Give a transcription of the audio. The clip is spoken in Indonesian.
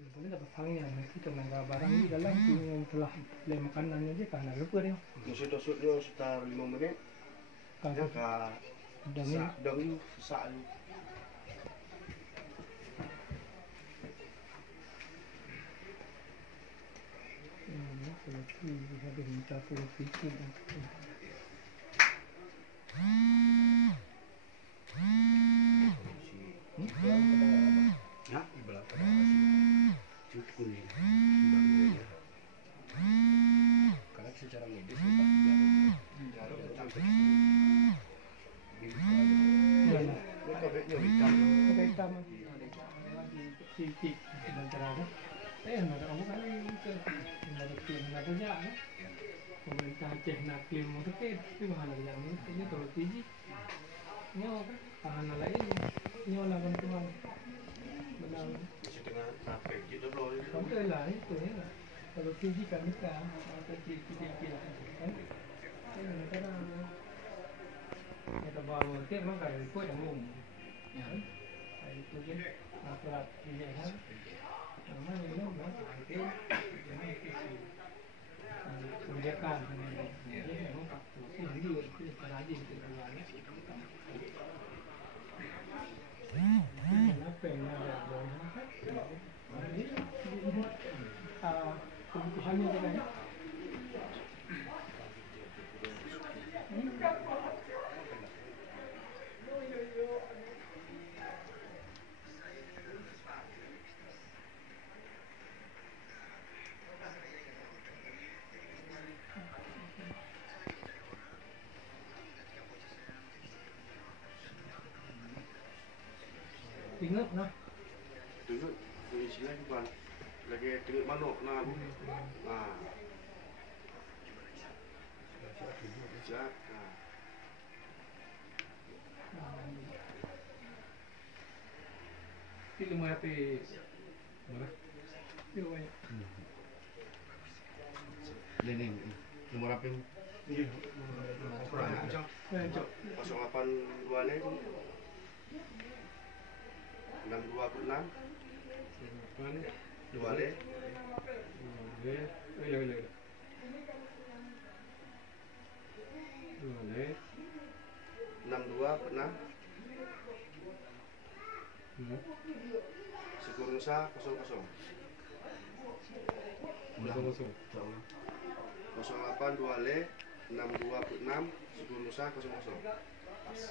Boleh dapat fangnya nanti karena nggak barang di dalam yang telah beli makanannya aja karena lupa dia. Tusuk-tusuknya sekitar 5 menit. Kalau Dami sesak. Seperti ada minta pun fikir. Ya, ibarat kasih cukup nih. Karena secara medis pasti jarum sampai hitam titik dan terada. Nada kamu kan itu nada klaim nada ya. Pemerintah Aceh nak klaim motor itu bahan yang ini terlalu tinggi. Nyawa kan bahan lain nyawa lawan tuan. Benar. masih tengah capek gitu loh. Kamu lah itu ya. Kalau tinggi kan kita atau tinggi lah kan. Karena kita bawa tiap mana kalau ikut yang umum. Ya. Itu je aturan ini kan. Nama ini kan itu kebijakan jadi memang faktor itu rajin itu namanya. Kenapa yang ada kebutuhannya juga ya? Ingat nah. Tunjuk istilah bukan lagi tengok manuk nah. Nah. Siap. Nah. Itu mau apa? Mana? Itu banyak. Ini nomor apa? Iya. 082 le 626 2 le. Iya. 62 pernah. Sekurusa 00. 08 2 le 626 Sekurusa 00. Pas.